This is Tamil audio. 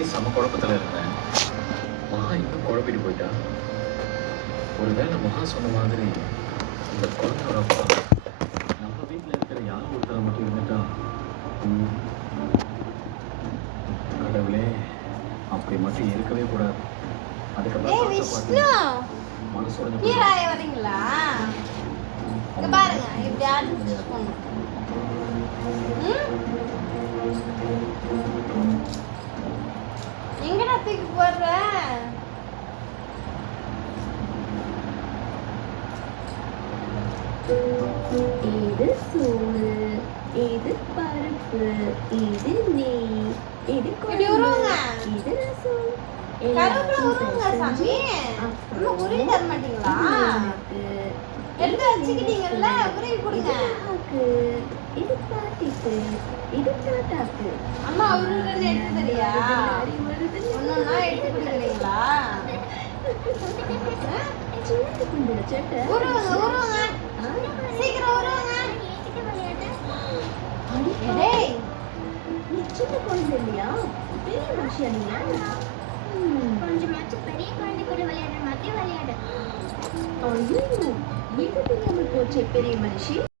முன்னாடி செம குழப்பத்துல இருந்தேன். மகா இன்னும் குழப்பிட்டு போயிட்டா. ஒருவேளை மகா சொன்ன மாதிரி இந்த குழந்தையோட அப்பா நம்ம வீட்டில் இருக்கிற யாரும் ஒருத்தரை மட்டும் இருந்துட்டா. கடவுளே, அப்படி மட்டும் இருக்கவே கூடாது. அதுக்கப்புறம் விஷ்ணு மனசோட கீழே வரீங்களா? இங்க பாருங்க, இப்படி ஆடிச்சு போகணும். எங்கடா தூக்கி போடுற? இது சோறு, இது பருப்பு, இது நெய், இது குழம்பு, இது ரசம். கருவேப்பிலை உருவுங்க சாமி. அம்மா உருவி தர மாட்டீங்களா? எடுத்து வச்சுக்கிட்டீங்கல்ல, உருவி கொடுங்க. இது பாட்டிக்கு, இது தாத்தாக்கு. அம்மா உருவுறன்னு எடுத்து தரியா? ஒன்னொன்னா எடுத்து கொடுக்குறீங்களா? உருவுங்க உருவுங்க, சீக்கிரம் உருவுங்க. டேய், நீ சின்ன குழந்தை இல்லையா? பெரிய மனுஷியா நீ? கொஞ்சமாச்சும் பெரிய குழந்தை கூட விளையாடுற மாதிரி விளையாடு. ஐயோ, இது தெரியாமல் போச்சே பெரிய மனுஷி.